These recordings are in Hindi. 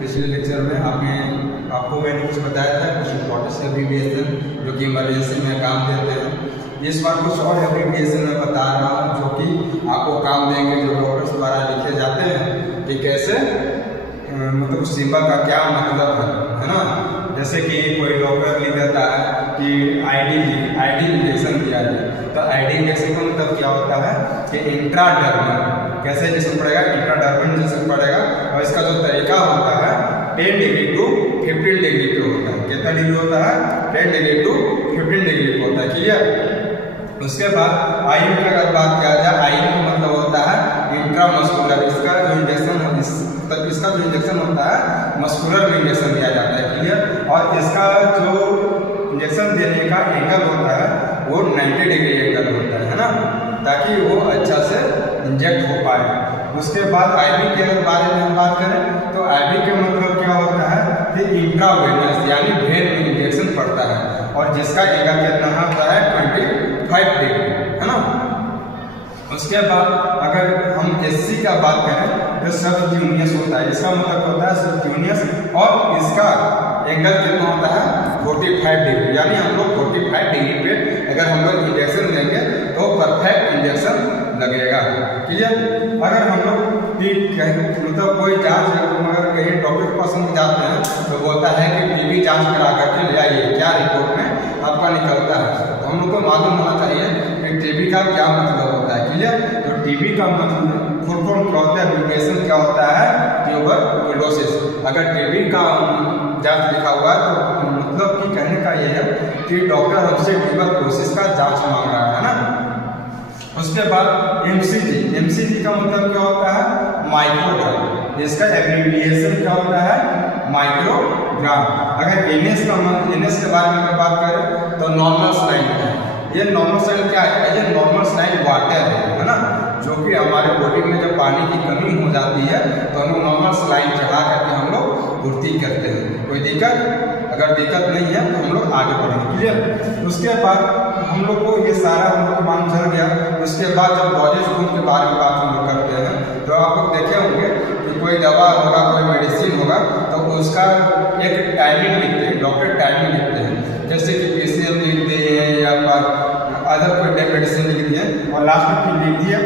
पिछले लेक्चर में आपको मैंने कुछ बताया था, कुछ इंपॉर्टेंट एब्रीविएशन जो कि इमरजेंसी में काम देते हैं। इस बार कुछ और एब्रीविएशन मैं बता रहा हूँ जो कि आपको काम देंगे, जो डॉक्टर्स द्वारा लिखे जाते हैं कि कैसे मतलब सिंबल का क्या मतलब है ना। जैसे कि कोई डॉक्टर लिख देता है कि आईडी इंजेक्शन दिया जाए, तो आईडी इंजेक्शन का मतलब क्या होता है कि इंट्राडर्मल कैसे इंजेक्शन पड़ेगा, इंट्राडर्मल इंजेक्शन पड़ेगा। और इसका जो तरीका होता है 10 डिग्री टू 15 डिग्री पे होता है। कितना डिग्री होता है? 10 डिग्री टू 15 डिग्री पे होता है। क्लियर। उसके बाद आईयू की अगर बात किया जाए, आईयू का मतलब होता है इंट्रामस्कुलर। इसका जो इंजेक्शन होता है मस्कुलर में इंजेक्शन दिया जाता है। क्लियर। और इसका जो इंजेक्शन देने का एंगल होता है वो 90 डिग्री एंगल होता है ना, ताकि वो अच्छा से इंजेक्ट हो पाए। उसके बाद आईवी के बारे में हम बात करें तो आईवी के मतलब क्या होता है कि इंट्रावेनस यानी वेन में इंजेक्शन पड़ता है, और जिसका एंगल कितना होता है 25 डिग्री है ना। उसके बाद अगर हम एससी का बात करें तो सबक्यूनियस होता है। इसका मतलब होता है सबक्यूनियस, और इसका एंगल कितना होता है 45 डिग्री, यानी हम लोग 45 डिग्री पे अगर हम लोग इंजेक्शन देंगे तो परफेक्ट इंजेक्शन लगेगा। क्लियर। अगर हम लोग मतलब कोई जांच अगर कहीं डॉक्टर के पास हम जाते हैं तो बोलता है कि टीबी जांच करा करके ले आइए, क्या रिपोर्ट में आपका निकलता है। तो हम लोग को मालूम होना चाहिए कि टीबी का क्या मतलब होता है। क्लियर। तो टीबी का मतलब फुल फॉर्म क्या होता है, एब्रीविएशन क्या होता है, ट्यूबरकुलोसिस। अगर टीबी का जांच लिखा हुआ है तो मतलब कि कहने का यह है कि डॉक्टर हमसे ट्यूबरकुलोसिस का जांच मांग रहा है ना। उसके बाद एमसीजी का मतलब क्या होता है, माइक्रोग्राम। इसका एब्रीविएशन क्या होता है, माइक्रोग्राम। अगर एनएस के बारे में बात करें तो नॉर्मल सलाइन है। ये नॉर्मल सलाइन क्या है? ये नॉर्मल सलाइन वाटर है ना, जो कि हमारे बॉडी में जब पानी की कमी हो जाती है तो हम लोग नॉर्मल सलाइन चढ़ा करके हम लोग भर्ती करते हैं। कोई दिक्कत? अगर दिक्कत नहीं है तो हम लोग आगे बढ़ेंगे। क्लियर। उसके बाद हम लोग को ये सारा हम लोग मान चल गया। उसके बाद जब डोजेज फॉर्म के बारे में बात हम लोग करते हैं तो आप लोग देखे होंगे कि कोई दवा होगा, कोई मेडिसिन होगा तो उसका एक टाइमिंग लिखते हैं, डॉक्टर टाइमिंग लिखते हैं। जैसे कि पीसीएम लिख दिए या अदर कोई मेडिसिन लिख दिए, और लास्ट में फिर लिख दिए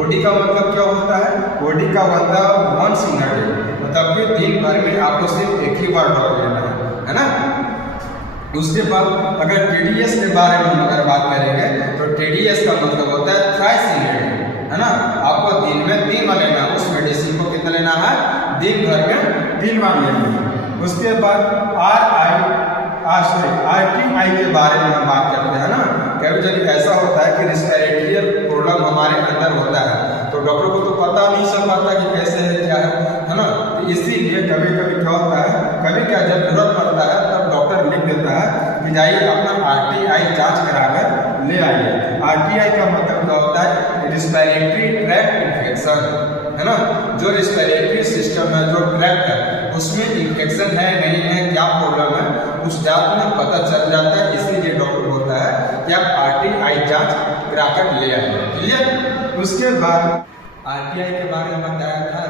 ओडी का मतलब क्या होता है, ओडी का मतलब वंस इन अ डे, मतलब कि दिन भर में आपको सिर्फ एक ही बार डॉज लेना है ना। उसके बाद अगर टीडीएस के बारे में हम अगर बात करेंगे तो टीडीएस का मतलब होता है थ्राइस इन अ डे है ना। आपको दिन में 3 बार लेना है, उस मेडिसिन को कितना लेना है, दिन भर में 3 बार लेना है। उसके बाद आरटीआई के बारे में हम बात करते हैं ना। कभी जब ऐसा होता है कि रिस्पिरेटरी प्रॉब्लम हमारे अंदर होता है तो डॉक्टर को तो पता नहीं चल पाता कि कैसे है क्या है ना। तो इसीलिए कभी कभी क्या होता है, कभी क्या जब जरूरत पड़ता है तब डॉक्टर लिख देता है कि जाइए अपना आरटीआई जांच कराकर ले आइए। आरटीआई का मतलब क्या होता है, रिस्पिरेटरी ट्रैक्ट इन्फेक्शन है ना। जो रिस्पिरेटरी सिस्टम है, जो ट्रैक्ट है, उसमें इन्फेक्शन है नहीं है, क्या प्रॉब्लम है, उस जांच में पता चल जाता है। इसीलिए डॉक्टर बोलता है कि आप आरटीआई जांच कराकर ले आइए। क्लियर। उसके बाद आरटीआई के बारे में बताया था,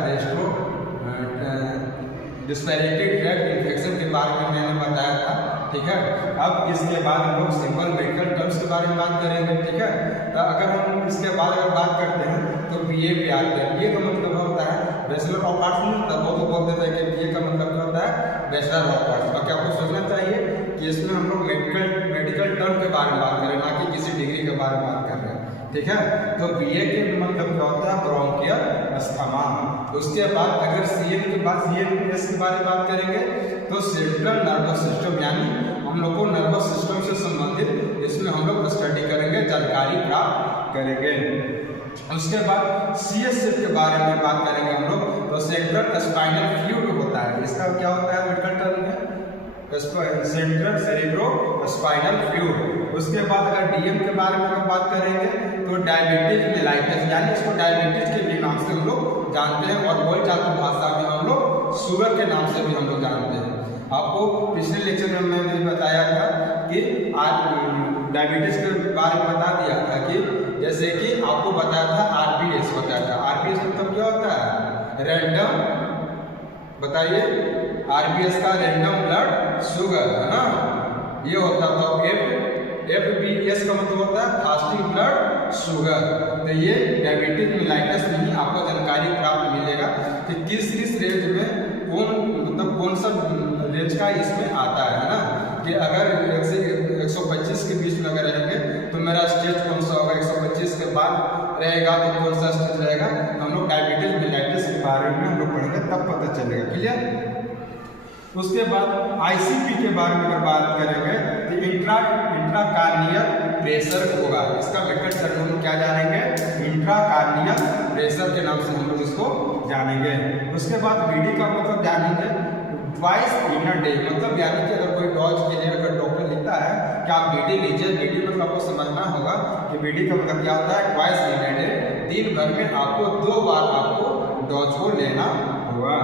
रिस्पिरेटरी ट्रैक्ट इन्फेक्शन के बारे में मैंने बताया था। ठीक है। अब इसके बाद हम लोग सिंपल मेडिकल टर्म्स के बारे में बात करेंगे। ठीक है। तो अगर हम इसके बाद अगर बात करते हैं तो बीए पे आते हैं। बीए का मतलब होता है बैचलर ऑफ आर्ट्स, तब वो तो बोलते थे कि बीए का मतलब क्या होता है, बैचलर ऑफ आर्ट्स। बाकी आपको सोचना चाहिए कि इसमें हम लोग मेडिकल टर्म के बारे में बात करें, ना कि किसी डिग्री के बारे में बात कर रहे हैं। ठीक है। तो बीए के मतलब क्या होता है, ब्रोंकियल अस्थमा। उसके बाद अगर सीएन के बारे में बात करेंगे तो सेंट्रल नर्वस सिस्टम, यानी हम लोग को नर्वस सिस्टम से संबंधित इसमें हम लोग स्टडी करेंगे, जानकारी प्राप्त करेंगे। उसके बाद सीएसएफ के बारे में बात करेंगे हम लोग, तो सेंट्रल स्पाइनल फ्लूइड होता है। इसका क्या होता है मेडिकल टर्म में, सेंट्रल सेरेब्रो स्पाइनल फ्लूइड। उसके बाद अगर डीएम के बारे में हम बात करेंगे तो डायबिटीज मेलाइटिस, यानी इसको डायबिटीज के भी नाम से हम लोग जानते हैं, और बोलचाल की भाषा में हम लोग शुगर के नाम से भी हम लोग जानते हैं। आपको पिछले लेक्चर में मैंने बताया था कि आज डायबिटीज के बारे में बता दिया था कि जैसे कि आपको बताया था आरबीएस बताया था। आरबीएस मतलब क्या होता है, रैंडम बताइए, RBS का रैंडम ब्लड शुगर है ना, ये होता था। FBS का मतलब होता है फास्टिंग ब्लड शुगर। तो ये डायबिटीज मेलाइटस में ही आपको जानकारी प्राप्त मिलेगा कि किस रेंज में कौन सा रेंज का इसमें आता है ना, कि अगर 125 के बीच में अगर रहेंगे तो मेरा स्टेज कौन सा होगा, 125 के बाद रहेगा तो कौन सा स्टेज रहेगा। हम लोग डायबिटीज मेलाइटस के बारे में हम लोग पढ़ेंगे तब पता चलेगा, क्लियर। उसके बाद ICP के बारे में अगर बात करेंगे तो इंट्राकार्नियल प्रेशर होगा। इसका मेथड सर हम क्या जानेंगे, इंट्राकार्नियल प्रेशर के नाम से हम लोग इसको जानेंगे। उसके बाद BD का मतलब जानेंगे, ट्वाइस इन अ डे, मतलब यानी कि अगर कोई डॉज के लिए अगर डॉक्टर लिखता है कि आप BD लीजिए, BD मतलब आपको समझना होगा कि BD का मतलब क्या होता है, ट्वाइस इन अ डे, दिन भर में आपको 2 बार आपको डॉज को लेना होगा।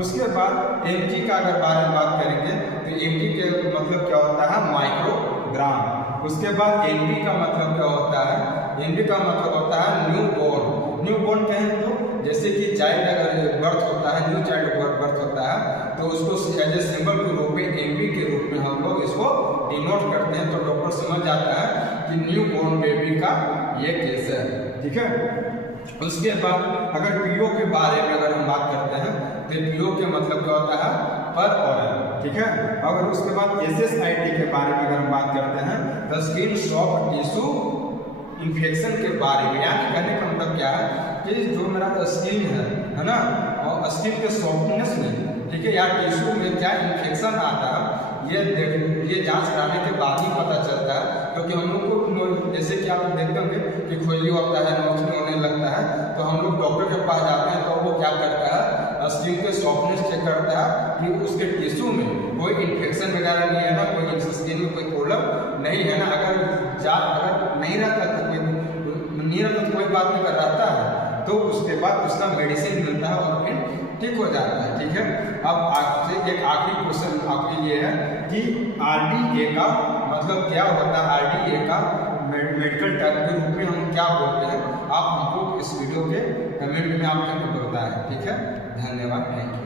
उसके बाद MG का अगर बारे में बात करेंगे तो MG के मतलब क्या होता है, माइक्रोग्राम। उसके बाद NB का मतलब क्या होता है, NB का मतलब होता है न्यूबॉर्न कहें तो जैसे कि चाइल्ड अगर बर्थ होता है, न्यू चाइल्ड बर्थ होता है तो उसको एज ए सिंबल के रूप में MB के रूप में हम लोग इसको डिनोट करते हैं, तो डॉक्टर समझ जाता है कि न्यूबॉर्न बेबी का ये केस है, ठीक है। उसके बाद अगर PO के बारे में अगर हम बात करते हैं तो PO के मतलब क्या होता है, पर ऑरल, ठीक है। अगर उसके बाद SSIT के बारे में अगर हम बात करते हैं तो स्किन सॉफ्ट टिश्यू इन्फेक्शन के बारे में, यानी कहने का मतलब क्या है कि जो मेरा स्किन है ना, और स्किन के सॉफ्टनेस में, ठीक है, या टिश्यू में क्या इन्फेक्शन आता है, ये जांच कराने के बाद ही पता चलता है। क्योंकि हम लोग को जैसे कि आप देखते होंगे कि खुजली होता है, नोचनी होने लगता है, तो हम लोग डॉक्टर के पास जाते हैं तो वो क्या करता है, स्किन के सॉफ्टनेस चेक करता है कि उसके टिश्यू में कोई इन्फेक्शन वगैरह नहीं है ना, कोई स्किन में कोई प्रॉब्लम नहीं है ना। अगर नहीं रहता तो कोई बात नहीं कर रहता है तो उसके बाद उसका मेडिसिन मिलता है और फिर ठीक हो जाता है, ठीक है। अब आपसे एक आखिरी क्वेश्चन आपके लिए है कि RDA का मतलब क्या होता है, RDA का मेडिकल टर्म के रूप में हम क्या बोलते हैं, आप हमको इस वीडियो के कमेंट में आप हमें बताएं, ठीक है। धन्यवाद, थैंक यू।